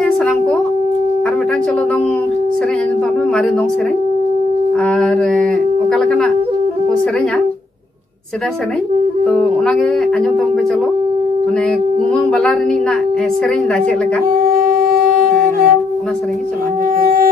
गे सलाम को और मिटान चलो दong sereng aja tuh mari dong sereng और ओकाला कना को serenya sedai sereng तो उनागे aja tuh पे चलो मने कुमंग बालार नी ना sereng दा चेक लगा उना sereng चलो aja